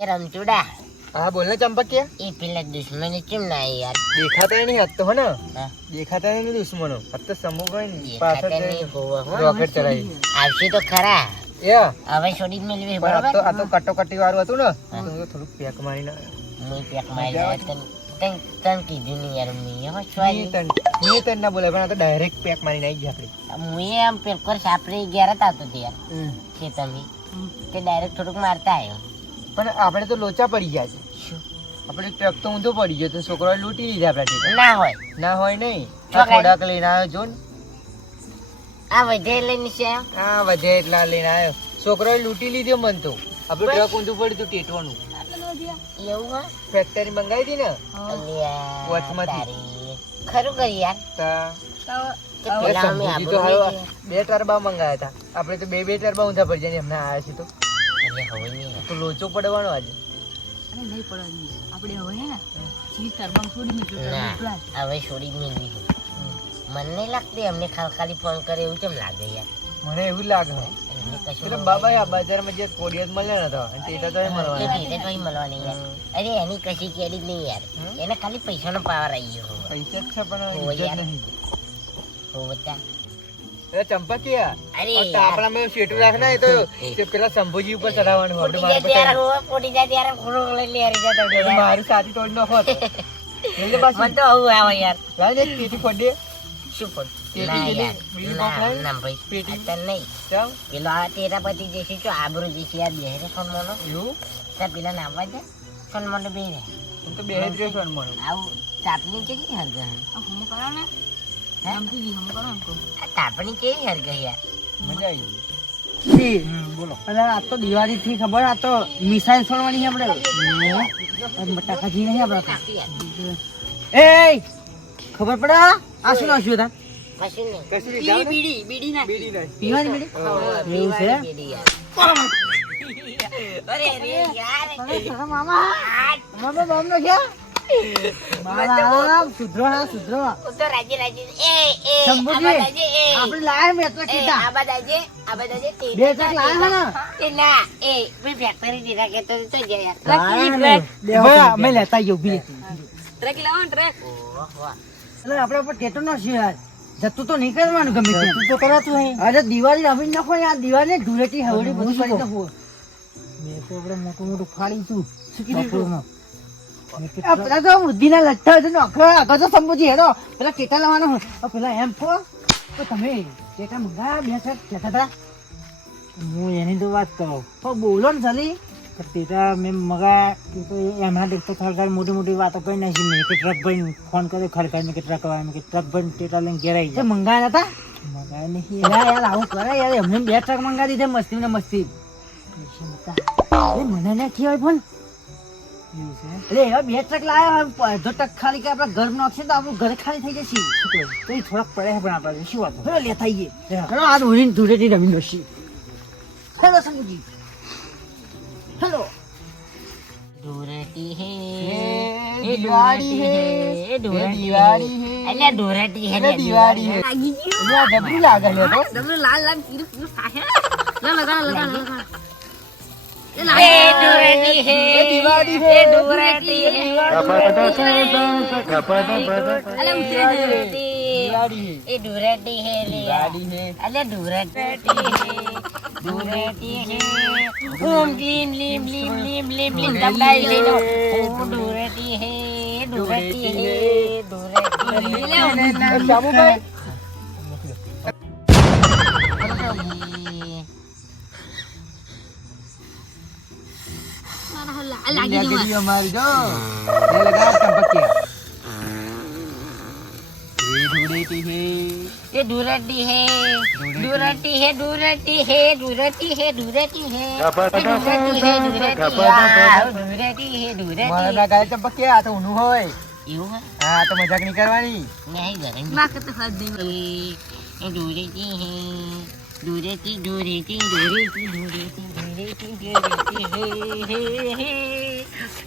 रमचूड़ा हाँ बोलना चंपकिया ये पिला दुश्मन क्यों ना है यार देखाता नहीं हद तो है ना हाँ? देखाता नहीं दुश्मनों अब तो समूह गए नहीं ये पास खाता नहीं हुआ हो रॉकेट चलाई આવશે તો ખરા યા હવે છોડી મેલવી પણ બરાબર આ તો કટોકટી વાળું હતું ને તો થોડુંક પેક મારીને હું પેક મારી તન તન કીધું નહીં યાર મેં હો સ્વાઈ મેં તને ના બોલે પણ આ તો ડાયરેક્ટ પેક મારીને આવી ગયા આપણે મુએ આમ પેપર સાપરી ગયા હતા તો યાર કે તમે કે ડાયરેક્ટ થોડુંક મારતા આવ્યો પણ આપણે તો લોચા પડી ગયા છે શું આપણે ટ્રક તો ઊંધો પડી ગયો તો છોકરાએ લૂંટી લીધા આપણા ના હોય નહીં તો કાંઈ? થોડાક લઈને આવ્યો જો ને આ વધે લઈને છે હા વધે એટલા લઈને આવ્યો છોકરાએ લૂંટી લીધો મન તો આપણે ટ્રક ઊંધું પડ્યું તું ટેટવાનું એવું હા ફેક્ટરી મંગાવી હતી ને અલ્યા વચમાંથી. તારી. ખરું કરી યાર તો કે પેલા અમે સમજી તો આબરૂ હારો નહીં બે ટરબા મંગાયા હતા આપણે તો બે ટરબા ઊંધા પડી જાય હમણાં આવ્યા છે તો અરે હવે નહીં તો લોચો પડવાનો આજે ના હવે છોડી જ મેળવી છે મને નહીં લાગતી અમને ખાલી ફોન કરે એવું કેમ લાગે યાર મને એવું જ લાગે એમને કશું એટલે બાબા આ બજારમાં જે કોડિયત મળ્યા ને તો ટેટા તો મળવાના એટલે તો મળવાની યાર અરે એની કશી કેડી જ નહીં યાર એને ખાલી પૈસાનો પાવર આવી ગયો પૈસા જ છે પણ હોય ઇજ્જત યાર. નહીં હોવતા અરે ચંપકિયા અરે આપણા મેં શેઠું રાખ ના એ તો તે પેલા શંભુજી ઉપર ચડાવવાનું આપણે પોટી જાય ત્યારે હોવા, પોટી જાય ત્યારે ખોડો લઈ લે હરી જતો તો મારી સાથી તોડી નાખો તો. એટલે પાછું મને તો આવું આવે યાર લાવ ને એક પેટી ફોડી દે. શું પણ પેટી ના પેટી, યાર બીડી ના બોક્સ ના ભાઈ પેટી. અત્યારે નહીં ચાલ પેલો આ તેરા પતિ જે છે આબરૂ જે છે યાર બેહરે ફોન મોનો એવું ત્યાં પેલા ના આવવા દે ફોન મોનો બે રે એમ તો બે જ રહ્યો છો મને આવું તાપની કેવી હરગહ આ તાપની કેવી હરગહ યાર મજા આવી ગઈ. બોલો અરે આ તો દિવાળી થી ખબર આ તો મિસાઈલ છોડવાની છે આપણે બટાકાજી નહીં આપણે કાપી યાર એ ખબર પડે આ શું નાખ્યું તા કશું નહીં કશું જાવ ને? બીડી નહીં. પીવાની બીડી એવું છે પીવાની કેડી યાર અરે રે યાર મામા મામનો ક્યાં મારા સુધરો હા સુધરો હું તો રાજી રાજી એ શંભુજી, આબાદાજી, આપણે લાયા મેં એટલે કીધા આબાદાજી તે બે ચાર લાયા ને એ ના એ ભાઈ ફેક્ટરી દીધા કે તો જય યાર લાયા ને. ભાઈ અમે લેતા આવીએ ઉભી ટ્રક લાવો ટ્રક એટલે આપણે ઉપર ટેટો નો છે યાર જતું તો નહીં કરવાનું ગમે તે જતું તો કરાતું નહીં અરે દિવાળી રમી નાખો યાર દિવાળી ધૂળેટી હવડી બધું કરી નાખો મેં તો આપણે મોટું મોટું ફાડી તું શું કીધું પેલા તો બુદ્ધિના લઠ્ઠા છે ને આગળ તો સંબોધી હેડો પેલા ટેટા લાવવાનો પેલા એમ ફો તો તમે ટેટા મંગાયા બે ચાર કહેતા હતા હું એની તો વાત કરું તો બોલો ને ચાલી ટેટા મેં મગાયા તો એમના દેખતો ખરખર મોટી મોટી વાતો કરી નાખી મેં કે ટ્રક ભાઈ ફોન કર્યો ખરખર મેં કે ટ્રક આવે કે ટ્રક ભાઈ ટેટા લઈને ઘેર આવી જાય મંગાયા હતા મંગાયા નહીં યાર આવું કરે યાર એમને બે ટ્રક મંગાવી દીધા મસ્તી ને મસ્તી મને ના ખીવાય ફોન એટલે એવા બે ટ્રક લાયા અડધો ટ્રક ખાલી કે આપડે ઘર નાખશે તો આપણું ઘર ખાલી થઈ જશે તો એ થોડાક પડે છે પણ આપણે શું વાત હેલો લેતા આવીએ હેલો આ ધોરીને ધૂળેટી રમી નશી હેલો સંગુજી હેલો ધૂળેટી હે એ દિવાળી હે એ ધૂળેટી દિવાળી હે એટલે ધૂળેટી હે એટલે દિવાળી હે લાગી ગયું એટલે આ ડબલું લાગે છે તો તમને લાલ લાલ પીરું પીરું થાશે લગા એ ધૂળેટી હે એ દિવાળી હે એ ધૂળેટી હે અલે ઉતરે ધૂળેટી દિવાળી હે એ ધૂળેટી હે લે દિવાળી હે અલે ધૂળેટી હે ધૂળેટી હે ઓમ ક્લીમ લીમ લીમ લીમ લીમ લીમ દબાઈ લેજો ઓમ ધૂળેટી હે ધૂળેટી હે ધૂળેટી હે શામુભાઈ લાગી અમારી જો એ લગા ચંપકિયા એ ધૂળેટી હે ये धूरटी है धूरटी है धूरटी है धूरटी है धूरटी है મારા ના ગાય ચંપકિયા આ તો ઊનું હોય એવું હે હા તો મજાક નહીં કરવાની નહીં ગરમ માકે તો હાથ દે ધૂરટી હે ધૂરટી ધૂરટી ધૂરટી ધૂરટી ધૂરટી ધૂરટી હે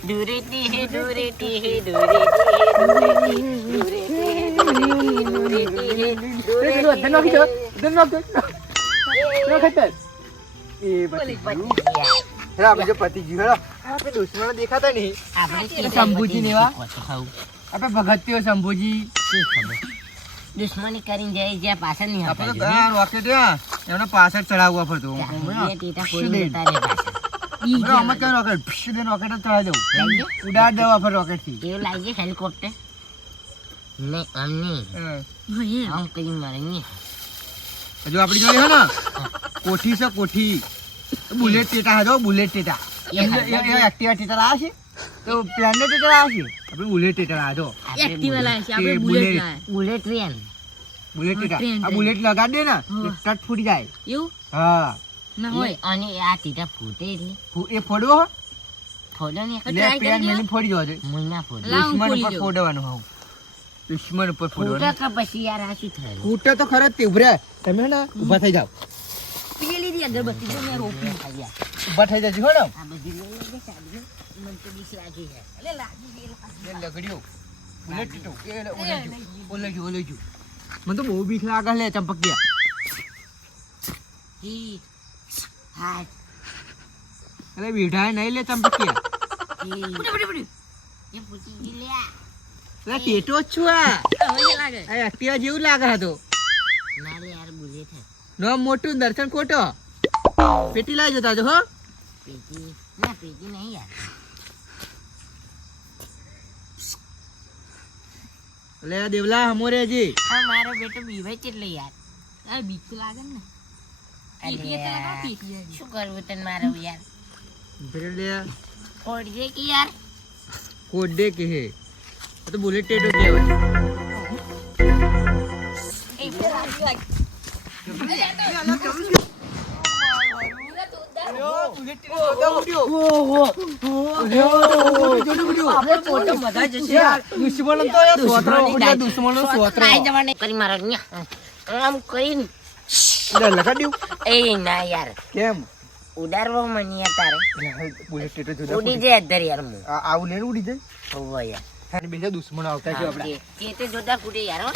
ધૂરટી હે ધૂરટી હે ધૂરટી હે ધૂરટી ધૂરટી હે ધૂરટી હે ઉધર નોક દે નોક ખતર એ બોલી પતિ પતી ગયા. હેરા આપણે પતિ ગયું હેરા આપણે દુશ્મનો દેખાતા નહીં આપણે કેવી શંભુજી ને એવા? પોતું ખાવું. આપણે ભગતીઓ શંભુજી શી ખબર? દુશ્મની કરીને જાય જ્યાં પાછળ નહીં આપણે આવતા તો આ રોકેટ એમને પાછળ ચડાવવા પડતો જોઈએ. ટીટા ફોડીને જતા રહે પાછળ. આમાં ક્યાં રોકેટ ફિશ દે રોકેટ જ ચડાવી દઉં લાગી ગયું? ઉડાડ દેવા પર રોકેટ થી કેવું લાગે હેલિકોપ્ટર? નહીં આમ નહીં આમ કરી મારે નહીં. હજુ આપડી જોડે હે ને કોઠી છે કોઠી બુલેટ ટેટા હજો બુલેટ ટેટા એક્ટિવા ટેટા આવે છે તો પ્લાન ટેટા આવે છે આપણે બુલેટ ટેટા આવે જો એક્ટિવા લાવે છે, આપણે બુલેટ લાવે. Bullet train. બુલેટ ટેટા ટ્રેન, આ બુલેટ લગાડ દે ને હા. ટટ ફૂટી જાય એવું હા ના હોય. અને આ ટીટા ફૂટે એટલે એ ફોડવો હો ફોડો ને લે પેન મેની ફોડી જવા જોઈએ મુન્ના ફોડો. દુશ્મન ઉપર ફોડવાનું હોવ દુશ્મન ઉપર ફૂટે ફોડવાનું કે પછી યાર આ શું થયું? ફૂટે તો ખરા જ તે ઉભરે તમે ને ઊભા થઈ જાવ પેલી રી અગરબત્તી તો મેં રોપી ખાયા. ઊભા થઈ જજો હો ને આ બધી લઈ લેજે સાડી. મને તો બીક લાગી છે. અલે લાગી છે, એ લગડ્યો બુલેટ ટીટો એ ઓલેજો મને તો બહુ બીક લાગે લે ચંપકિયા ઈ હાથ અરે બેઠા નહીં લે ચંપકિયા ઈ એ પૂછી ગઈ લે. અરે ટેટો જ છું આ હવે લાગે આ એક્ટિવા જેવું લાગે હતો ના લે યાર બુલેટ હે. નો મોટું દર્શન ખોટો પેટી લાવી જતા જો હો પેટી ના પેટી નહીં યાર. લે દેવલા હમોરે જી આ મારો બેટો બીવાય છે એટલે યાર. આ બીક તો લાગે ને. અરે શું કરવું તને મારો યાર? લે ફોડ દે કે યાર. કોડ દે કે હે આ તો બુલેટ ટેટો કહેવાય એ પેલા લાગ. આપણે ફોટો મજા જશે યાર. દુશ્મન તો યાર સોતરા ઉખડ્યા દુશ્મનો સોતરા કાંઈ જવાને કરી મારો ન્યા. આમ કરીને લે લગાડ્યું એ ના યાર કેમ ઉડાડવો મને તારે બુલેટ ટેટો જુદા ઉડી જાય અધર યાર હું આવું ને ઉડી જાય હોવા યાર. અને બીજા દુશ્મનો આવતા છે આપડા તે તે જોતા ફૂટે યાર હો.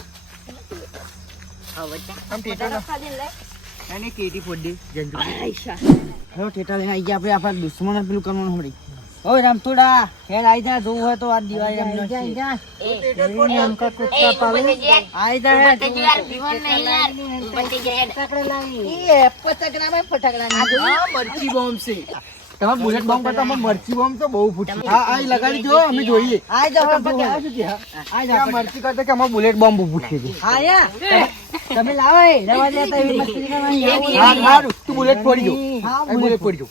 હવે આમ ટેટો ના અને કેટી ફોડ દે જંતુ હેલો ટેટા લઈને આવી ગયા આપણે આપણા દુશ્મન પેલું કરવાનું હમણાં ઓય રામતુડા હેડ આઈ જા જોવું હોય તો આ દિવાળી રમનો છે આઈ જા મરચી બોમ્બ છે તમે બુલેટ બોમ્બ કરતા અમે મરચી બોમ્બ તો બહુ ફૂટી હા આ લગાડી જો અમે જોઈએ આઈ જા આઈ જા મરચી કરતા કે અમે બુલેટ બોમ્બ ફૂટે છે હા યા તમે લાવો એ રવા દેતા એવી મસ્તી કરવાની હા મારું તું બુલેટ ફોડી જો હા આ બુલેટ ફોડી જો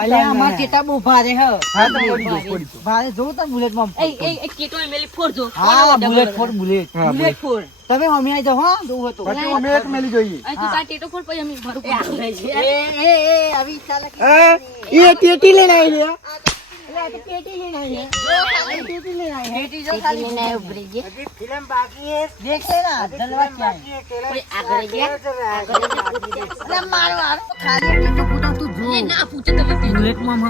અલે અમાર ટેટા બહુ ભારે હે હા તો ફોડી જો ફોડી જો ભારે જોઉં તો બુલેટ માં હા બુલેટ ફોડ બુલેટ હા બુલેટ તમે અમે આઈ જાઓ હા જોવું હતું પછી અમે એક મેલી જોઈએ એ આવી ચાલે કે એ ટેટી લઈને આવી લે પેટી લઈને આવી પેટી લઈને આવી પેટી જો ખાલી ફિલ્મ બાકી હે દેખે ના જલવા ક્યાં અરે મારો હારો ખાલી ટીટો ફૂટા તું જો બુલેટ માં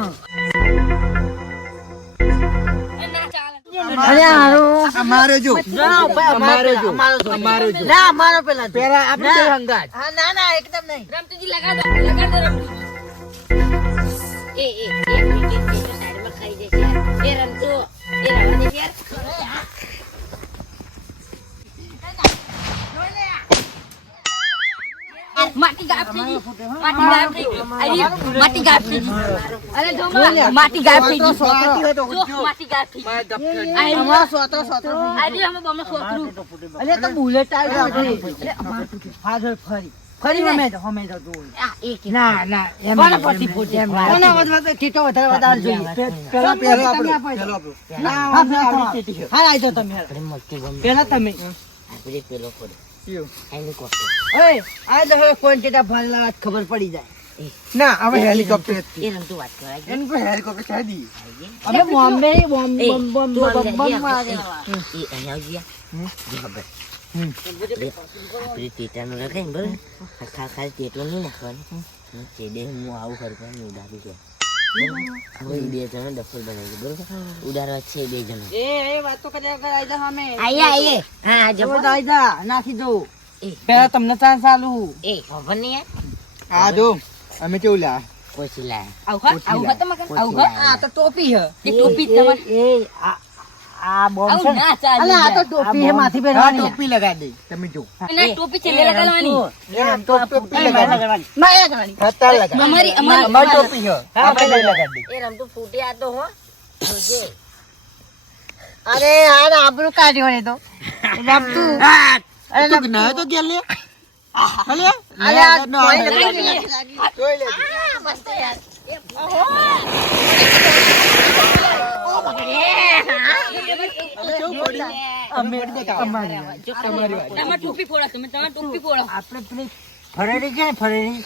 અરે હારો અમારે જો ના ભાઈ અમારે જો અમારો જો ના અમારો પેલા પેલા આપણે બે હંગાત હા ના ના એકદમ નહીં સાઈડમાં ખાઈ જશે યાર. એ રમતો એ રવા દે યાર. માટી ગાયબ થઈ ગઈ. માટી ગાયબ થઈ ગઈ. અરે જો માટી ગાયબ થઈ ગઈ. જો માટી ગાયબ થઈ ગઈ. અમારો સોતરો આજે અમે બમે સોતરું. અરે તો બુલેટ આવ્યો હા જો ફરી અમે તો જોઈ આ એક ના ના એમ કોના પરથી ફૂટી? કોના વધારે ટીટો વધારે જોઈએ પેલા પેલા આપણે તમે આપો. પેલા ના હા આઈ જાઓ તમે આપણે મોટી બમ પેલા તમે આપણે પેલો પડે આપણો એની કોસ્ટ ઓય આ તો હવે કોણ ટેટા ભાલના ખબર પડી જાય ના હવે હેલિકોપ્ટર એ રમતું વાત કરાય. એનું કોઈ હેલિકોપ્ટર ચાલી દી અમે બોમ્બે બોમ્બ એ, બોમ્બ બોમ્બ તું બોમ્બ અંદર મારે એ અહીંયા આવજે. જો ખબર. આપણે ટેટાનું રખાય ને બરોબર? ખાલી ટેટો નહીં નાખવાનું. તે દે હું આવું કરવાનું ઉડાડી દે. હવે એ બે જણા ડફલ બનાવી દે બરોબર? ઉડાડવા છે એ બે જણા. એ વાતો કર્યા વગર આઈ જા અમે આઈએ હા જબરદસ્ત આઈ જા નાખી દો પેલા તમને ચાન્સ આલું. એ ખબર નહીં યાર આ જો અમે કેવું લા કોશી લાય આ તો ટોપી હે. આ બોમ્બ છે ને? અલા, આ તો ટોપી હે માથી હા પહેરવાની. ટોપી લગાડી દે તમે જો ટોપી છેલ્લે લગાડવાની ટોપી લગાડી ખતર લગા. અમારી ટોપી છે આપણે લઈ લગાડી દે એ રમતું ફૂટી આ તો હો જોજે. અરે યાર આબરૂ કાઢ્યો ને તો રમતું. અરે તું ના તો ગયા લે હલે અરે આ કોઈ જોઈ લે મસ્ત યાર આપણે પેલી ફરેરી છે ને ફરેરી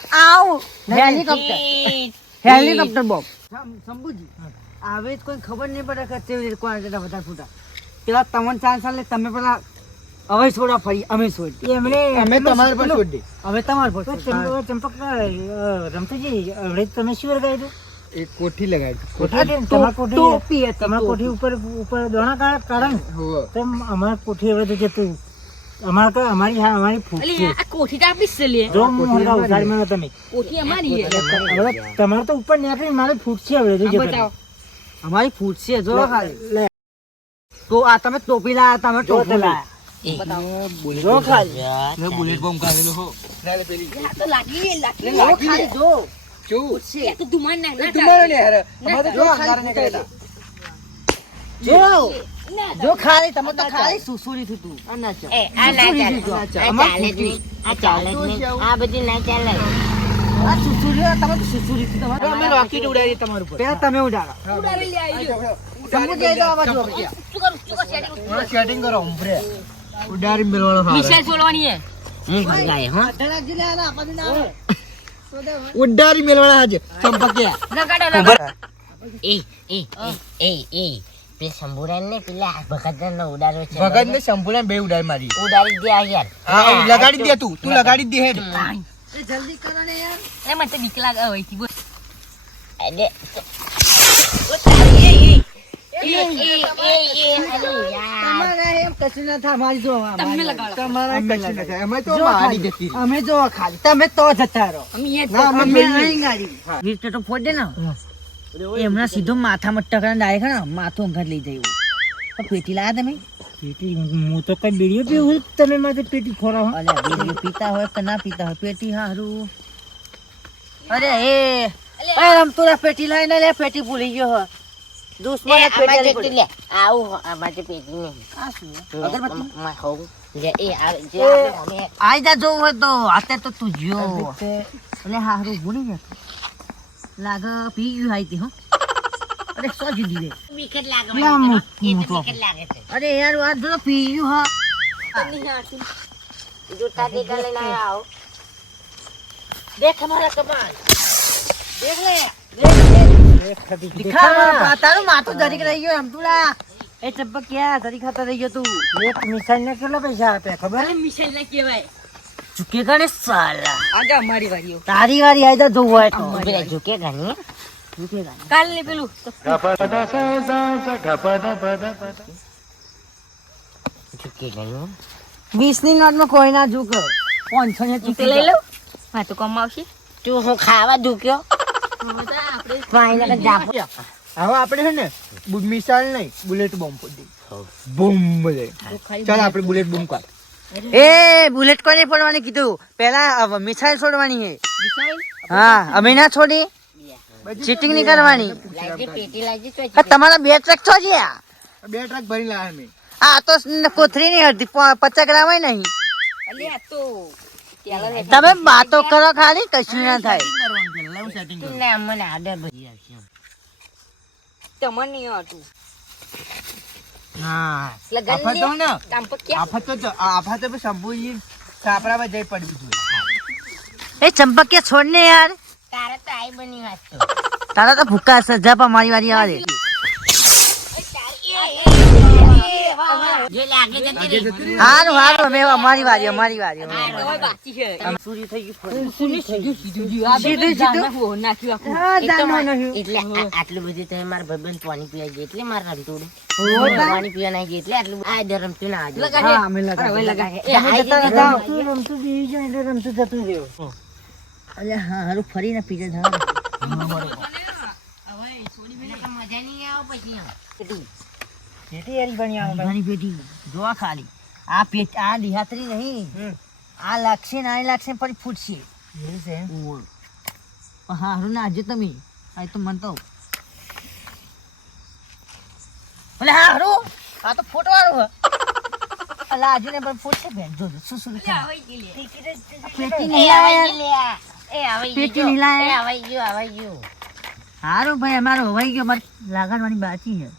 હેલિકોપ્ટર બોમ્બ શંભુજી આવે જ કોઈ ખબર નહીં પડે કે કેવી રીતે કોણ જતા વધારે ફૂટા પેલા તમને ચાન્સ આલે તમે પેલા હવે છોડા ફરી અમે છોડી એમણે અમે તમારે પર છોડ દે હવે તમારે પર ચંપક રમતુજી હવે તમે શું લગાવ્યું એક કોઠી લગાડી તમારી કોઠી તમારી કોઠી ઉપર દોણા કાઢે ને હોવે તો અમારી કોઠી હવે તો જતું અમારી ફૂટ છે આ કોઠી તો આપી જ છે લે. જો હું હમણાં ઉધારીમાં તમે કોઠી અમારી છે. હવે તમારે તો ઉપર નીકળી મારે ફૂટ છે હવે જોજો બતાવો. અમારી ફૂટ છે જો ખાલી તો આ તમે ટોપી લાયા તમે ટોપી લાયા જો ખાલી બુલેટ બોમ્બ કાઢેલો હો લે પેલી આ તો લાગી લાગી. જો ખાલી જો જો આ તો ધુમાન ના ના તમારો ને યાર અમારે તો જો અંગારા ને કરેલા જો જો ખાલી તમે તો ખાલી સુસુરી થી તું એ આ ના ચાલે આ ચાલે જ નહીં આ ચાલે જ નહીં આ બધી ના ચાલે આ સુસુરી તમે તો સુસુરી થી તમારે અમે રોકેટ ઉડાડી તમાર ઉપર પેલા તમે ઉડાડો ઉડાડી લે આવી ગયો. સમુ જઈ દો આ બાજુ શું કરું setting? સેટિંગ કરો ઉમરે ઉડાડી મેળવાનો મિસાઈલ છોડવાની છે. હું ભગાય હો ઉડાડી મેળવાના હાજે ચંપકિયા લગાડો એ એ એ એ પે શંભુરાન ને પેલા ભગત નો ઉડાડો છે ભગત ને સંપૂર્ણ બે ઉડાડી મારી ઉડાડી દે આ યાર હા લગાડી દે તું લગાડી દે હેડ જલ્દી કરો ને યાર એ મને તો બીક લાગે હવે થી બોલ. અરે તમારે એમ કશું ના થાય અમારી જો તમે લગાડો. તમારે અમે કશું ના થાય. અમે તો જો મારી ખાલી. જતી અમે જો ખાલી તમે તો જતા રહો અમે એ જ ના અમે અમે બેની. અહીં ગાડી વીસ તો ફોડ દે ને એમના સીધો માથામાં ટકરા ડાયરેક્ટ ને માથું અંગાત લઈ જાય પેટી લાયા તમે પેટી હું તો કઈ બીડીઓ પીવું તમે માથે પેટી ખોરાવો અલે બીડીઓ પીતા હોય કે ના પીતા હોય પેટી હારું અરે એ રમતુરા પેટી લાઈને લે પેટી ભૂલી ગયો હો દુશ્મન પેટી પડી લે આવું અમારે પેટી નહીં આ શું અગરબત્તી માં હોઉં જે એ આ જે એ. આપણે આઈ જા જોવું હોય તો આતે તો તું જો એટલે હારું ભૂલી ગયો લાગ પી ગયું હાઈ હો અરે સો જુદી રે વિકેટ લાગે લા મને મુ- એ મુ તો તો. વિકેટ લાગે છે અરે યાર વાત જો પી ગયું હા જૂતા ટેટા લઈને આવો દેખ હમારા કમાલ દેખ લે દીખા તારું માથું ધરીક રહી ગયો એમ તુલા એ ચંપક ક્યાં ધરી ખાતા રહી ગયો તું એક મિસાઈલ ને કેટલા પૈસા આપ્યા ખબર અરે મિસાઈલ ના કહેવાય. ચૂકેગા ને સાલા આજે અમારી વારીઓ. તારી વારી આઈ જા જોવું હોય તો પેલા ઝુકેગા નહીં ચૂકેગા ને. કાલ ને પેલું ઝુકેગા નહીં 20 ની નોટ માં કોઈ ના ઝૂકે 500 ને હું તો લઈ લઉં. હા તો કમ આવશે. તું હું ખાવા ઝુક્યો આપણે વાઈને જાપો હવે આપણે છે ને મિસાઇલ નહીં બુલેટ બોમ્બ ફોડી બૂમ બોલે ચાલ આપણે બુલેટ બોમ્બ કાઢ એ બુલેટ કોને ફોડવાની કીધું પેલા મિસાઈલ છોડવાની હે હા અમે ના છોડી ચીટિંગ નહીં કરવાની લાગી પેટી લાગી તો આ તમારા બે ટ્રક છો છે આ? બે ટ્રક ભરી લાયા મેં આ તો કોથરી નહીં હતી 50 ગ્રામ હોય નહીં અલે આ તો ત્યાલા ને તમે વાતો કરો ખાલી કશું ના થાય સેટિંગ ને મને આદર ભરી આવશે તમને નહીં હતું. હા લગન આફત તો ને કામ પર ક્યાં આફત તો સંપૂર્ણ કાપડામાં જઈ પડવી જોઈએ એ ચંપકિયા છોડ ને યાર તારે તો આઈ બની વાત તો તારા તો ભૂકા સજા પા મારી વારી આવે જો લે આગે જતી આગે રહી. જતી રહી. હારું હારું અમે અમારી વારી અમારી વારી આ તો હવે બાકી છે સુરી થઈ ગઈ સીધું સીધું નાખ્યું આખું હા એ તો દાનો માર- નહીં એટલે આટલું બધું તો મારા ભાઈબંધ પાણી પીવા ગઈ એટલે મારે રમતું તા. પાણી પીવા નહીં ગઈ એટલે આટલું આ દર રમતું ના આવજો. લગાડે. હા અમે લગાડી. હવે લગાડે. એ આઈ જતી રહી. રમતું બેહી જાય એટલે રમતું જતું રહ્યો અલ્યા હા હારું ફરીને પીજે ધા મજા નહીં આવે પછી એમ. પેટી એરી બની આવે ઘણી પેટી જોવા ખાલી આ પેટ આ દિહાતરી નહીં આ લાગશે ને આ લાગશે પણ ફૂટશે એવું છે હા હારું ના આજે તમે આ તો મન તો ભલે હા હારું આ તો ફૂટવાનું હે અલા આજુ ને પણ ફૂટશે બેન જો શું શું લે, આવાઈ ગઈ લે. પેટી એ નહીં આવાઈ આવે ગઈ લે. એ આવાઈ ગઈ પેટી જો. નહીં લાયા. એ આવાઈ ગયું, આવાઈ ગયું. હારું ભાઈ અમારો હોવાઈ ગયો મારે લાગણવાની બાકી છે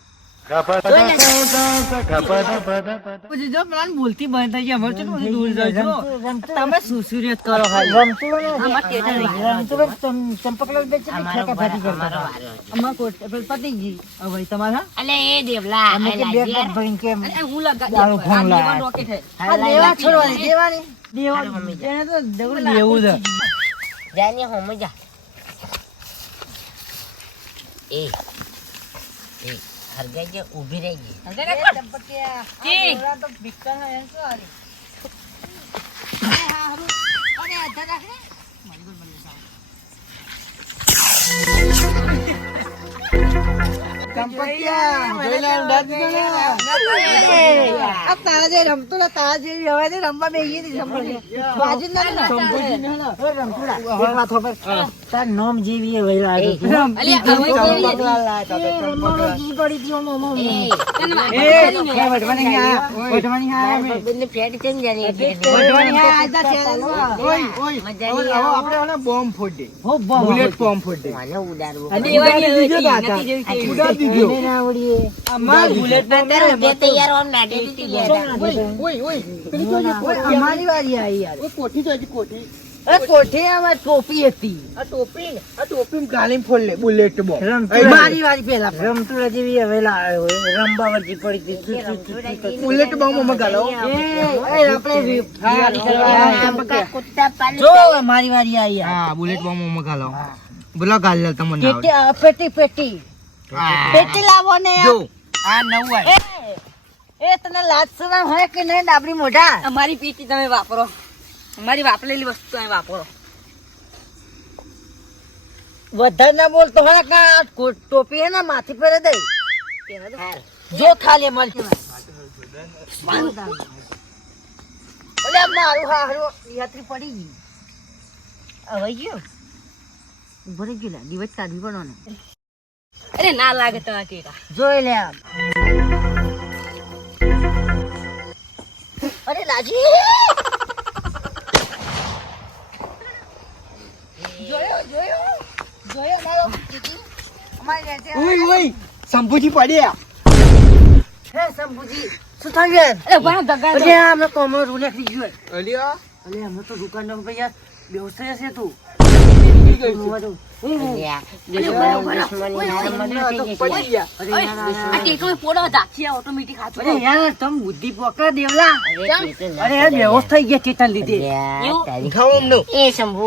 પછી જો પેલા બોલતી બંધ થઈ ગયા અમારે ચલો દૂર જજો તમે સુસુરિયત કરો અમારો વારો છે. પતિ ગઈ હવે તમારા અલે એ દેવલા અમે કે આ બે લાગ્યા. કપ ભરીને કેમ અને હું લગાડી દારૂ આ ઘઉં લાયા. દેવાનું રોકેટ હે. આ દેવા છોડવાની દેવાની હારું મમ્મી જા. એને તો દેવું લેવું છે જા ને હોમ જા. એ એ હરગાઈ જે ઊભી રહી ગઈ. કી. તારા જે રમતો ને તારા જે હવે ને રમવા બેસી હતી બાજુ તાર નોમ જેવી એ વૈરા એ. અલ્યા, હવે બંને ફેટ છે ને જાણે એટલે. મજા નહીં આવે. બોમ્બ ફોડ દે બુલેટ બોમ્બ ફોડ દે મને ઉડાડવું. દેવાની હવે હતી, નથી જેવી તેવી. ઉડાડી દીધો અત્યારે બે તૈયાર હોમ નાડી દીધી યાર. અમારી વારી આવી યાર કોઠી તો હજી કોઠી એ કોઠી અમે ટોપી હતી આ ટોપી ગાલીમ ફોડ લે બુલેટ બોમ્બ મારી વારી પેલા રમતુલા જેવી હવે રંબા વરજી પડી હતી બુલેટ બોમ્બ માં ગાલો આપણે કુત્તા પાલી જો મારી વારી આવી યાર હા બુલેટ બોમ્બ માં ગાલો બોલો ગાલ લે તમને પેટી પેટી પેટી લાવો ને જો આ નવું એ એ તને લાજ શરમ હોય કે નહીં ડાબડી મોઢા અમારી પીટી તમે વાપરો અમારી વાપરેલી વસ્તુ તમે વાપરો વધારે ના બોલતો હોય કા ટોપી હે ને માથી પર દે જો ખાલી મરચી ઓલે મારું હારું યાત્રી પડી ગઈ હવે ગયો ઉભો રહી ગયો દિવસ કાઢવી પડવાનો અરે ના લાગે તમારા ટેટા જોઈ લે આમ અરે લાજી જોયો મારો અમારી રહેશે ઓય ઓય શંભુજી પડ્યા હે શંભુજી શું થયું યાર અરે ભાઈ દગા અરે અમે કોમો રૂ નાખી ગયો અલિયા અરે અમે તો દુકાન ભાઈ યાર બેવસાય છે તું લ્યા. દુશ્મની હારે મને થઈ ગઈ છે. આ ટેટો પોડો ધાક્ષી ઓટોમેટિક હાચો અરે યાર તમે બુદ્ધિ પોકડા દેવલા અરે તે તો ના અરે યાર બેહોશ થઈ ગયા ચેતન લીધે લ્યા, તારી. ખાવાનું એ શંભુ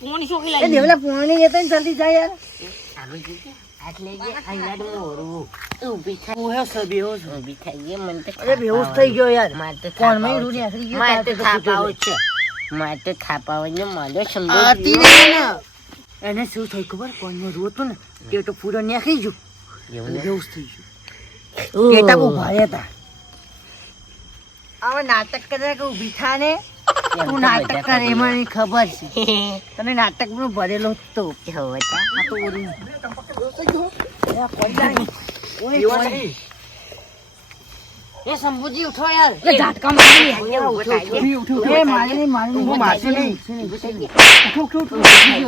પોણી છોકરી એ લાગી દેવલા પોણી જતા ને જલ્દી જાય યાર આવી ગઈ. આટલે જે અહીંયા મોરું ઊભી થાય. હું હે સર બેહોશ ઊભી થઈ ગઈ મને તો અરે બેહોશ થઈ ગયો યાર મારે તો કોણ થાપાવ માં રૂ છે. નાખી ગયો મારે તો થાપાવ છે. મારે તો થાપાવ ને મારો શંભુ આતી નહીં ને એને શું થઈ ખબર કોણનો રૂ હતો ને તે તો પૂરો નાખી ગયો એવું ને? બેહોશ થઈ ગયો પેટા બહુ ભારે હતા આવા નાટક કરે કે ઊભી થા ને તું નાટક કરે એમાં મને ખબર છે તને નાટક માં ભરેલો હતો હવે તો આ તો ઓરી એ શંભુજી ઉઠો યાર ઝાટકા મારી અહીંયા ઊભો થાય. એ મારી નહીં મારી નહીં હું મારશે નહીં. ઉઠો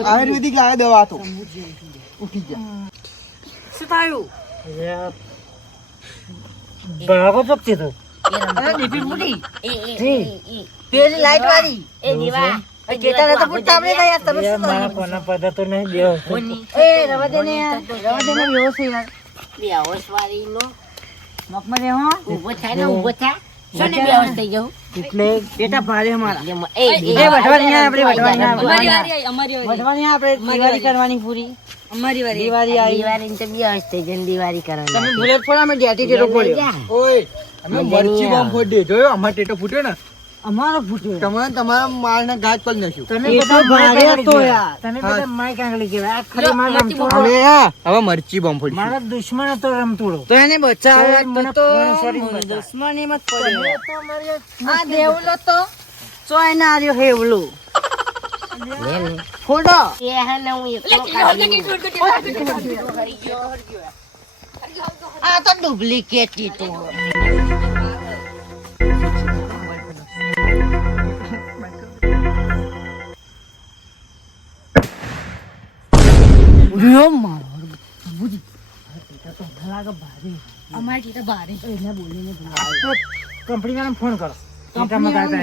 આયુર્વેદિક લાવે દવા તો શું થયું બરાબર પકતી તો અરે ડીપી મોટી એ, એ, જી. એ, એ, પેલી લાઈટ વાળી એ દીવા. એ કેતા દીવા તો પૂછતા આપણે તો યાર તમે શું કરો? કોના પદા તો નહીં દેવ કોની? એ રવા દે ને યાર રવા દે ને વ્યવસ્થિત યાર બે હોશવાળીનો મફમાં દે હો ઊભો થાય ને ઊભો થા. શું ને બેહોશ થઈ જાઉં એટલે ટેટા ભારે અમારા એ વઢવાની આપણે વઢવાની અમારી વારી આવી, અમારી વારી. વઢવાની આપણે દિવાળી કરવાની પૂરી અમારી વારી. દિવાળી આવી દિવાળી તો બેહોશ થઈ જાય ને દિવાળી કરવાની તમે બુલેટ ફોડા અમે ડેટી ટેટો પડ્યો ઓય અમે મરચી બોમ્બ ફોડી દે જોયો અમાર ટેટો ફૂટ્યો ને અમારો ફૂટ્યો તમે તમારા માળને ઘાત કરી નાખ્યું તમે બધા ભારે હતો યાર તમે બધા માઈક આંગળી કહેવાય આ ખરી માર રમતો અમે હવે મરચી બોમ્બ ફોડી મારો દુશ્મન હતો રમતુડો તો એને બચાવ્યો તો દુશ્મની મત પડ્યો આ દેવલો તો સોય ના આર્યો હેવલો લે ને ફોડો એ હા ને હું એકલો કાઢી આ તો ડુપ્લિકેટ તો અમારી ટીટા ભારે. કંપની વાળાને ફોન કરો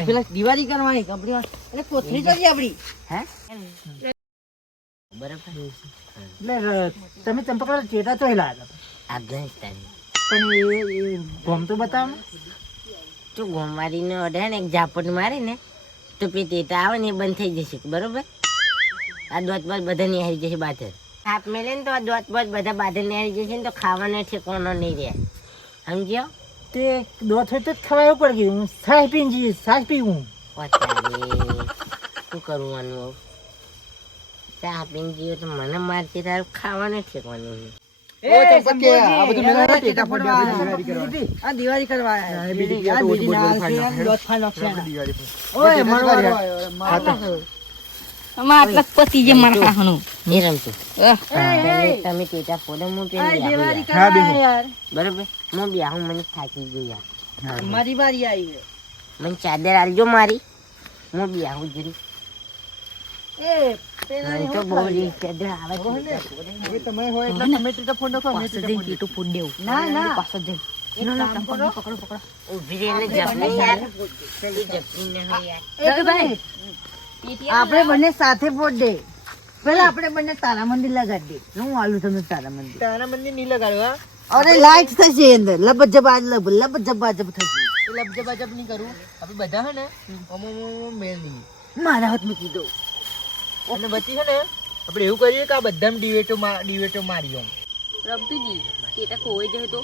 પેલા દિવાળી કરવાની કંપની એટલે કોથળી કરી આપડી હે બરાબર એટલે તમે ચંપકલા ચેટા તો હેલા અફઘાનિસ્તાન પણ એ ગોમ તો બતાવો ને તો ગોમારીને અઢાર ને એક ઝાપટ મારે ને તો પેટા આવે ને એ બંધ થઈ જશે બરોબર આ દોત બાદ બધા નિહારી જશે બાધર સાપ મેલે ને તો આ દોત બાદ બધા બાધર નિહારી જશે ને તો ખાવાનો ઠેકાણો નહીં રહે સમજ્યો તે દોત હોય તો જ ખવાયું પડી ગયું છાશ પીને જઈએ છાશ પીવું પતારે શું કરવાનું ચા પીને જીવો તો મને મારશે તારું ખાવાનું ઠેકવાનું આ દિવાળી કરવા અમાર આટલા પતિ જે મારા ખાવાનું. એ રમતું તમે ટેટા ફોડો હું દિવાળી કરવા યાર બરોબર હું બી આવું મને થાકી ગયું યાર મારી બારી આવી મને ચાદર આલજો મારી હું બી આવું જરી મને તો બહુ રીત ચાદર આવે છે તમે હોય એટલે તમે ટેટા ફોડો કરો પાછળ જઈને ટીટું ફૂટ દેવું. ના ના પાછળ જઈને. પકડો. ઊભી રહીને જપની યાર પેલી જપની ને હોય યાર એક ભાઈ આપણે બંને સાથે પોટ દે પેલા આપણે બંને તારા મંદિર લગાડી દે હું આલું તમે તારા મંદિર તારા મંદિર નહીં લગાડવા અરે લાઈટ થશે અંદર લબજબા લબજબ થશે લબજબ નહીં કરું આપણે બધા હે ને અમો મેલ નહીં મારા હાથ મૂકી દો અને બચી છે ને આપણે એવું કરીએ કે આ બધામાં ડિવેટો મારીએ રમતું જી. ટીટા ખોવાઈ જાય તો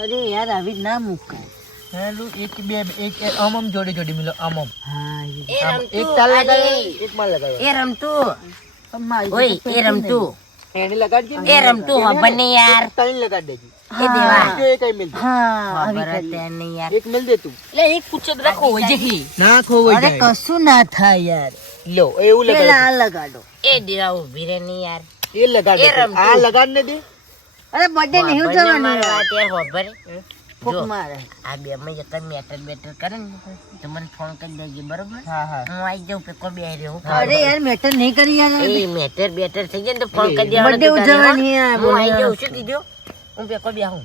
અરે યાર આવી ના મુકાય હેલું એક બે એક આમ જોડે જોડે મિલો આમ હા એ રમતું એક તાલ અરે, લગાવ્યો એક માલ લગાવ્યો એ રમતું ઓય એ રમતું એને લગાડજે એ રમતું ખબર નહીં યાર તાળી લગાડ દેજે એ દેવા જો એક મિલ હા ખબર હતી નહીં યાર એક મિલ દે તું એટલે એક પૂછો બધા ખોવાઈ જાય. ના ખોવાઈ અરે કશું ના થાય યાર લો એવું લગાડ પેલા આ લગાડો એ દેવા ઉભી રહે નહીં યાર એ લગાડ એ દે રમતું. આ લગાડ ને દે અરે બર્થડે નહીં ખબર નહીં ઉજવવાનું મારવા અત્યારે ખબર ફૂક જો મારે આ બે માં જતા મેટર કરે ને તો મને ફોન કરી દેજે બરોબર હા હા હું આવી જાઉં પેકો બે રહ્યો અરે યાર મેટર નહીં કરી યાર એ મેટર બેટર થઈ જાય ને તો ફોન કરી દેવાનો બર્થડે તું તારે, ઉજવવાની હા? યાર, હું આવી જાઉં શું કીધું હું પેકો બે આવું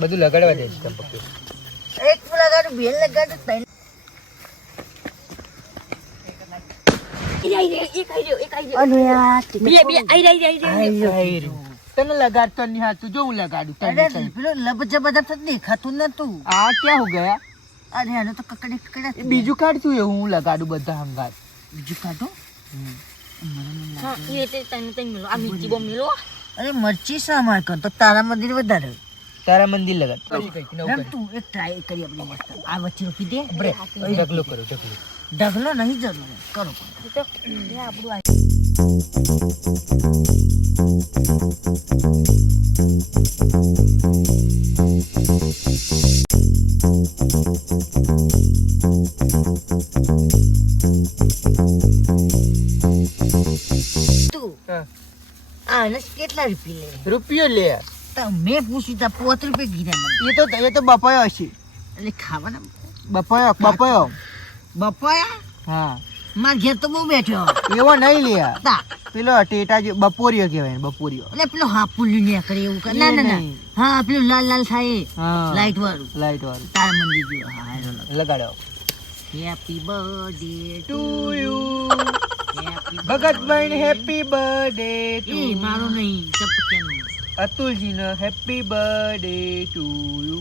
બધું લગાડવા દે છે ચંપક એક લગાડો બે લગાડો ત્રણ અરે યાર તને લગાડતો નહીં હાથું જો હું લગાડું અરે તને પેલો લબજબ તો દેખાતું નતું આ ક્યાં હો ગયા અરે આનો તો કકડે એ બીજું કાઢતું એ હું લગાડું બધા હંગાત બીજું કાઢો હા, એ તે તને તઈ મેલો. આ મિર્ચી બોમ્બ મેલો. અરે મરચી શા માર કર તો તારા મંદિર વધારે તારા મંદિર લગાડ એમ તું એક ટ્રાય કરી આપણે મસ્ત આ વચ્ચે રોકી દે ઢગલો કરો ઢગલો ઢગલો નહીં જરૂર કરો તું હા. આને કેટલા રૂપિયા લે રૂપિયો લે મેં પૂછ્યું તા 5 રૂપિયા કીધા મને એ તો બપાયો હશે એટલે ખાવાના બપાયો બપાયા હા માર ઘેર તો બહુ બેઠો એવો નહીં લે તા પેલો ટેટા જે બપોરિયો કહેવાય બપોરિયો એટલે પેલો હાપુલ્યું ને કરે એવું કરે ના ના ના નહીં. હા પેલું લાલ લાલ થાય હા લાઈટ વાળું લાઈટ વાળું તાર મંદિર જેવું હા એનો લગાડો happy birthday to you Bhagatbhai happy birthday to એ મારો નહીં ચપક્યાનો અતુલજી નો હેપી બર્થડે ટુ યુ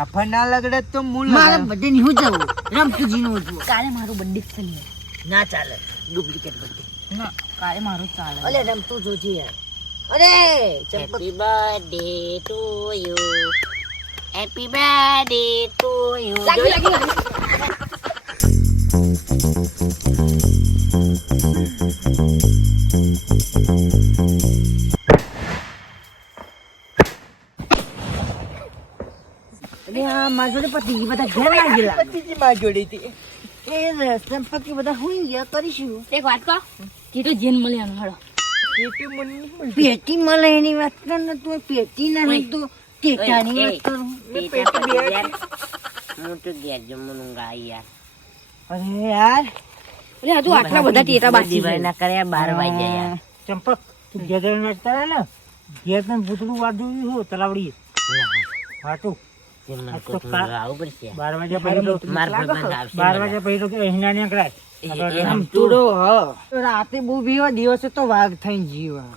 આફા ના લગડે તો મૂળ મારે બધે નહીં જવું રમતુજીનું હતું કાલે મારું બર્થડે છે ને. ના ચાલે ડુપ્લિકેટ બધે ના કાલે મારું ચાલે. અલે રમતું જોજે યાર અરે Champak happy birthday to you happy birthday to you લાગી લાગી લાગી. અરે આ માર જોડે પતિ બધા ઘેર લાગેલા પતિજી માં જોડી હતી એ ચંપકી બધા હુઈ ગયા કરીશું એક વાત કહો કીધું જેન મળે આનો હાડો. પેટી મને પેટી મળે એની વાત કર ને તું પેટી નહીં તું ટેટાની વાત કરું હું તો ઘેર જમવાનું ગાય યાર અરે યાર અરે હજુ આટલા બધા ટેટા બાકી દીવાય છે. ના કર્યા 12 વાગ્યા યાર ચંપક તું ઘેર નાચતા ને ઘેર તને ભૂતળું વાળું હો તલાવડી હાટું જમવાનું આ તો કોથળું લાવવું પડશે 12 વાગ્યા પછી તો માર ભગવાન આવશે 12 વાગ્યા પછી તો અહીંના નીકળાય એ રમતું. રાતે બહુ બીવા દિવસે તો વાઘ થઈને જીવા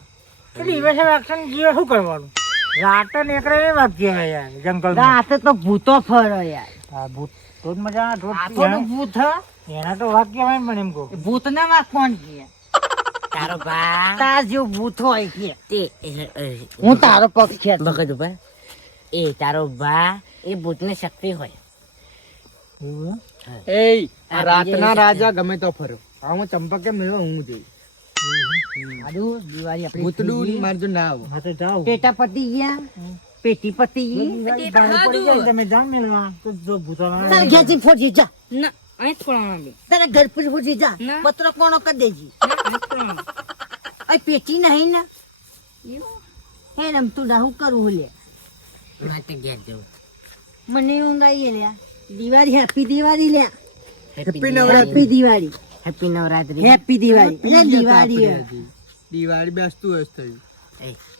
દિવસે વાઘ જીવા શું કરવાનું રાતે નીકળે એ વાઘ કહેવાય યાર જંગલ રાતે તો ભૂતો ફરો યાર હા ભૂત તો જ મજા ભૂત એના તો વાઘ કહેવાય પણ એમ કહું ભૂત ના વાઘ કોણ કહે તારો બા તાર જેવું ભૂત હોય કે તે હું તારો પક્ષ છે ભગત ઉપર એ તારો બા એ ભૂતની શક્તિ હોય એ રાતના રાજા ગમે તો ફરો આ હું ચંપકે મેળવા હું જોઈ આદુ દિવાળી આપણી ભૂતડું મારજો ના આવો હા તો જાઓ ટેટા પતી ગયા પેટી પતી ગઈ પડી જાય તમે જાઓ મેળવા તો જો ભૂતળા તાર ઘેરથી ફોડી જા ના અહીં જ પડવાનું બે. તારા ઘર પર ફોડી જા ના. પત્ર કોનો કરી દેજી ના, અહીં જ પડવાનું. આ પેટી નહીં ને હે રમતું ના હું કરું લે મારે તો ઘેર જવું મને ઊંઘ આવી લ્યા દિવાળી હેપી દિવાળી લ્યા happy Navratri happy Diwali happy Navratri happy Diwali એટલે દિવાળી દિવાળી બેસતું હશે થયું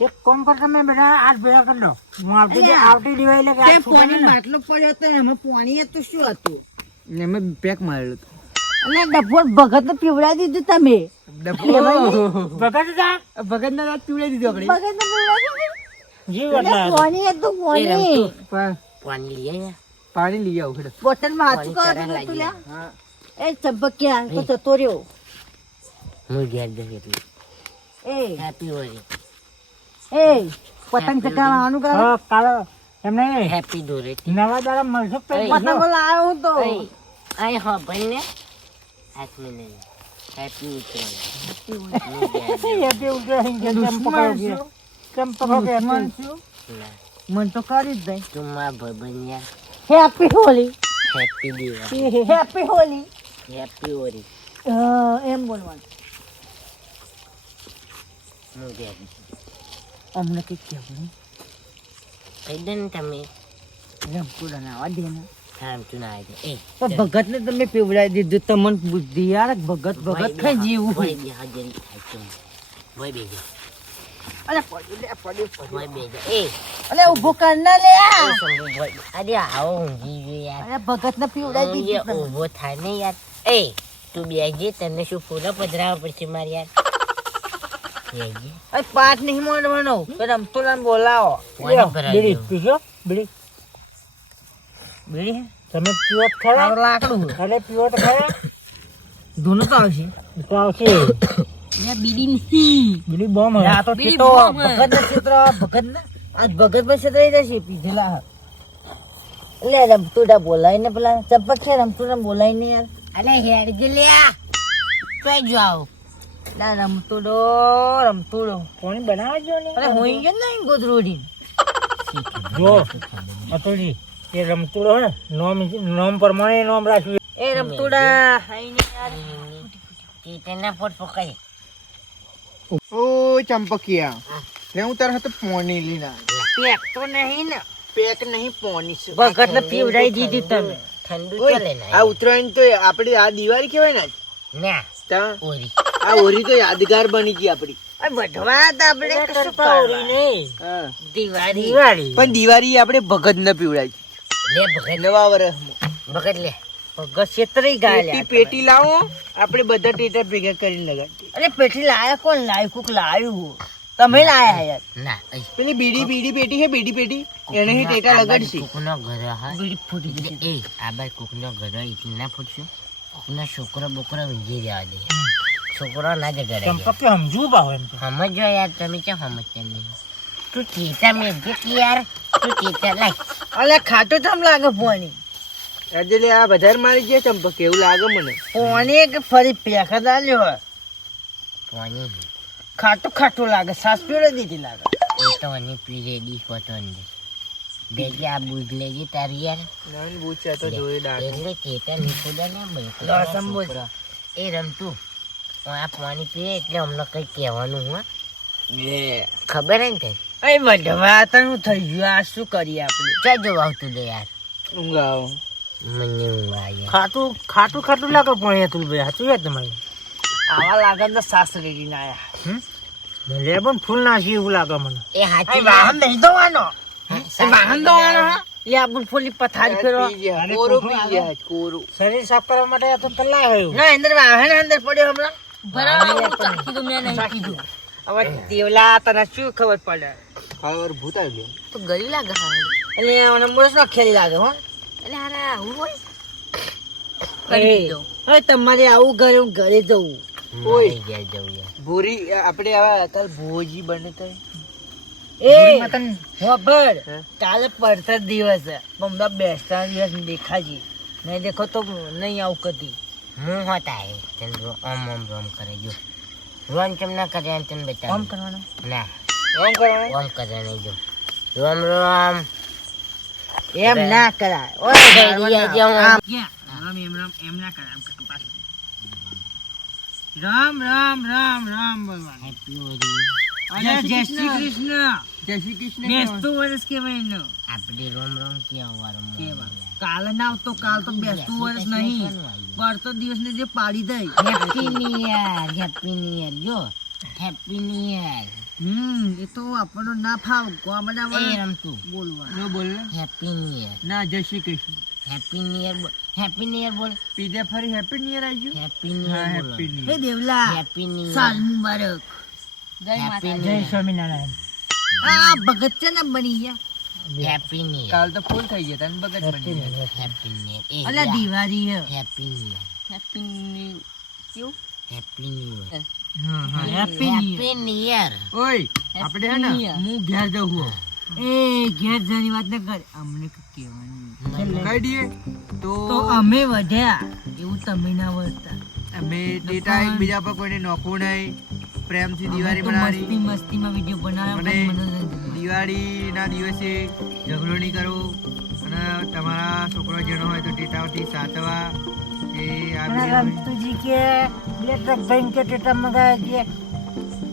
એક કોમ કર તમે બેટા આજ ભેગા કરી લો હું આવતી દિવાળી કે પાણી માટલો પડ્યો તો એમાં પાણી હતું શું હતું ને મેં પેક મારેલું હતું અને ડબ્બો ભગત ને પીવડાવી દીધું તમે ભગત ભગત ના રાત પીવડાવી દીધું આપણે ભગત ને પીવડાવી પાણી હતું પાણી પાણી લઈ આવ્યા પાણી લઈ આવું ખેડો બોટલ માં હાથું કરવા તું લ્યા એ ચંપકિયા તો જતો રહ્યો હું ઘેર જઉં એટલે એ હેપી હોળી એ પતંગ ચગાવવાનું કરો કાલો એમને હેપી દોરે નવા દાડા મળશે પતંગો લાવ્યો હું તો અહીં હો ભાઈ ને હાથ મેં નહીં હેપી ઉતરાયણ હેપી ઉતરાયણ ચંપકો કે મન તો કરી જ દઈ તું મારા ભાઈબંધ યાર happy Holi happy Diwali happy Holi happy Holi એમ બોલવાનું હું ઘેર અમને કઈ કહેવું કહી દે ને તમે રમકું બનાવવા દે ને આમ તું ના આવી પણ ભગત ને તમે પીવડાવી દીધું તમને બુદ્ધિ યાર ભગત ભગત ખાઈ જીવું ભાઈ બે હાજરી થાય તું ભાઈ બે જા અરે પડ્યું ભાઈ બે જા એ અરે ઉભો કર ના લે શંભુ ભાઈ અરે આવો ઊંઘી ગયો યાર અરે ભગત ને પીવડાવી ઊંઘી દીધું ઊભો થાય ને યાર એ તું બેસજે તને શું ફૂલો પધરાવવા પડશે મારે યાર બેસજે અરે પાઠ નહીં માંડવાનો રમતો લાન બોલાવો પાણી ભરાઈ ગયું. પીશો બીડી બીડી તમે પીવો તો ખરા લાકડું અરે પીવો તો ખરા ધૂનું તો આવશે તો આવશે બીડી નહીં. બીડી બોમ્બ આ તો બીડી ચિત્રો બોમ્બ. ભગત ના ચિત્ર ભગત ના આજ ભગત પર છતરાઈ જશે પીધેલા એટલે રમતુડા બોલાય ને પેલા ચંપક છે રમતુડા બોલાય ને યાર અરે હેડ જે લ્યા કઈ જાઓ ના રમતુડો પાણી બનાવવા જો ને અરે હોઈ ગયો ને ગોદરોડી જો અતુજી એ રમતુડો હે નોમ પ્રમાણે નોમ રાખ્યું એ રમતુડા આઈ ને યાર ચીતેના પોટ પકાઈ ઓ ચંપકિયા લે હું તારા હાથે પોણી લીના પેક તો નહીં ને પેક નહીં પોણી છે ભગત ને પીવડાવી દીધી તમે ઠંડુ ઓય, ચાલે ને આ ઉત્તરાયણ તો આપડી આ દિવાળી કહેવાય ને આજ. ના તા ઓરી આ હોળી તો યાદગાર બની ગઈ આપડી વધવા તો આપણે કશું પાવડી નહીં હા. દિવાળી પણ દિવાળી આપણે ભગત ન પીવડાવી લે ભગત નવા વર્ષમાં ભગત લે ભગત છેતરી ગયા પેટી લાવો આપણે બધા ટેટા ભેગા કરીને લગાડીએ અરે પેટી લાયા કોણ લાવ્યું કોક લાવ્યું તમે લાયા યાર ના એ પેલી બીડી પેટી છે બીડી પેટી એને હી ટેટા લગાડશી. કોકનો ઘર હા બીડી ફૂટી ગઈ. એટલે એ આ બાર કોકનો ઘર એટલે ના પૂછ્યું કોકનો છોકરો બોકરો વીંજી જવા દે છોકરો ના જગાડે ચંપક સમજવું ભાવ એમ તો. સમજો યાર તમે ચા સમજતા નહીં તું ટેટા મેં જે યાર તું ટેટા લાય અલે ખાટો ચમ લાગે પોણી આજે લે આ વધારે મારી ગયા ચંપક એવું લાગે મને. પોણી કે ફરી પેખા દાલ્યો પાણી ખાટું ખાટું લાગે સાસ પીવડે દીધી લાગે. એ તો અને પી રેડી હોતો અંદર બેજે આ બુજ લેજે તારી યાર નવીન બૂચ તો જોઈ દાટ. એટલે ટેટા નીકળ્યા ને લો, સંભોજ. છોકરો એ રમતું આ પાણી પીએ એટલે અમને કઈ કહેવાનું હું ખબર હે ને તે અરે વધવા તને થઈ ગયું આ શું કરીએ આપણે. ક્યાં જવા આવતું દે યાર ઊંઘ આવો. મને ઊંઘ આવી ખાટું ખાટું ખાટું લાગે પણ તું ભાઈ સાચું યાર તમારે આવા લાગે તો સાસ રેડી ના આયા લે પણ ફૂલ નાસી એવું લાગે મને. એ હાચી વાહન નહીં દોવાનો સાચી વાહન દોવાનો હા એ આપણને ફૂલી પથારી ફેરવા પી ગયા, કોરું પી ગયા, કોરું. શરીર સાફ કરવા માટે તો તલા આવ્યું ના અંદર વાહન અંદર પડ્યો હમણાં બરાબર ચાખી તો મેં નહીં કીધું હવે દેવલા તને શું ખબર પડે ખાવા ભૂત આવી ગયા. તો ગળી લાગે હા એટલે મને મોરસ નો ખેલી લાગે હો એટલે હારા આવું હોય હવે તમારે આવું ઘરે હું ઘરે જવું મારી ગયા જવું યાર ભૂરી આપણે આવા કાલ ભોજી બને તો એ ખબર કાલે પડતા દિવસ છે મમ્મા બેસતા દિવસ દેખાજી નહીં દેખો તો નહીં આવું કદી હું હોતા હે તને ઓમ કરે જો રોમ કેમ ના કરે એમ તને બતા આમ કરવાનું ના આમ કરવાનું. ઓમ કરે નહીં જો રોમ રોમ એમ ના કરાય ઓય ઘડિયા જેવું આમ. રામ એમ રામ એમ ના કરાય આમ કટુ પાછું રામ રામ રામ રામ ભગવાન હેપી હોળી અને જય શ્રી કૃષ્ણ જય શ્રી કૃષ્ણ. બેસતું વર્ષ કેવાય એનો આપણે રોમ રોમ ક્યાં વારમ કાલે ના આવતો કાલ તો બેસતું વર્ષ નહીં પડતો દિવસ ને જે પાડી દઈ હેપી ન્યુ યર જો હેપી ન્યુ યર એ તો આપણને ના ફાવ ગામડા એ રમતું બોલવા નો બોલ ને. હેપી ન્યુ યર ના જય Shri Krishna. Happy new year happy new year બોલ પીધે ફરી હેપી ન્યુ યર આવી ગયું. હેપી ન્યુ હા યર હેપી ન્યુ હે યર. દેવલા હેપી ન્યુ સાલ યર મુબારક જય હેપી માતા ન્યુ યર સ્વામિનારાયણ આ ભગત છે ને બની ગયા હેપી ન્યુ યર કાલ તો ફૂલ થઈ ગયા તને બગત બની ગયા. હેપી ન્યુ યર અલા દિવાળી હે happy new year happy new કેવું happy new year happy happy new year ઓય આપણે હે ને હું ઘેર જવું હું. એ ઘેર જવાની વાત ન કર અમને કહેવાનું કહી દઈએ તો તો અમે વધ્યા એવું તમે ના વધતા અમે ટેટા એકબીજા પર કોઈને નોખવું નહીં, પ્રેમથી દિવાળી તો બનાવવાની. મસ્તીમાં વિડીયો બનાવ્યો અને પણ મનોરંજન દિવાળીના દિવસે ઝઘડો નહીં કરવો અને તમારા છોકરો જેનો હોય તો ટેટાઓથી સાચવા. એ આ video- રમતુજી કે બે ટ્રક ભાઈ કે ટેટા મગાવ્યા છે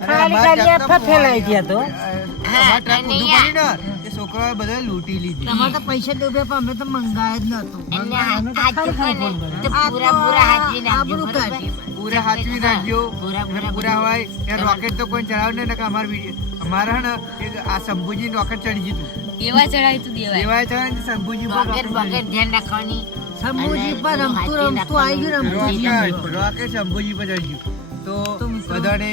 અને ખાલી અમારા ખાલી ટ્રકના ફેલાઈ ગયા તો અમારા ટ્રક ઊંધું પડી ને તે છોકરાઓએ બધા લૂંટી લીધી. તમારે તો પૈસા ડૂબે પણ અમે તો મંગાયા જ નતું અને પૂરા હાજરી નાખજો આબરૂ બરોબર? કાઢી. પૂરા હાચવી રાખજો. પૂરા અને પૂરા હોય એ રોકેટ તો કોઈ ચડાવ નહીં, નકર અમારા વિડીયો અમારા હે ને એક આ શંભુજી રોકેટ ચડી ગયું દેવા ચડાવી તું દેવાય દેવાય ચડાવે ને શંભુજી પર બકેટ બકેટ ધ્યાન રાખવાની શંભુજી પર રમતું રમતું આવી ગયું રમતુજી રોકેટ શંભુજી પર ચડી ગયું. તો બધાને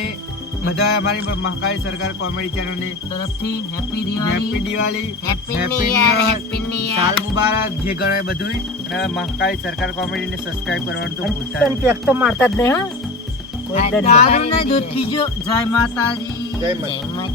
બધા અમારી મહાકાળી સરકાર કોમેડી ચેનલને તરફથી happy happy Diwali Diwali, happy new Happy year New Year, happy new year સાલ મુબારક જે ગણાય બધું. અને મહાકાળી સરકાર કોમેડીને સબસ્ક્રાઇબ કરવાનું તો ભૂલતા નહીં. પેક તો મારતા જ નહીં હા આ દારૂ ના દૂધ પીજો જય માતાજી જય માતા. જય માતા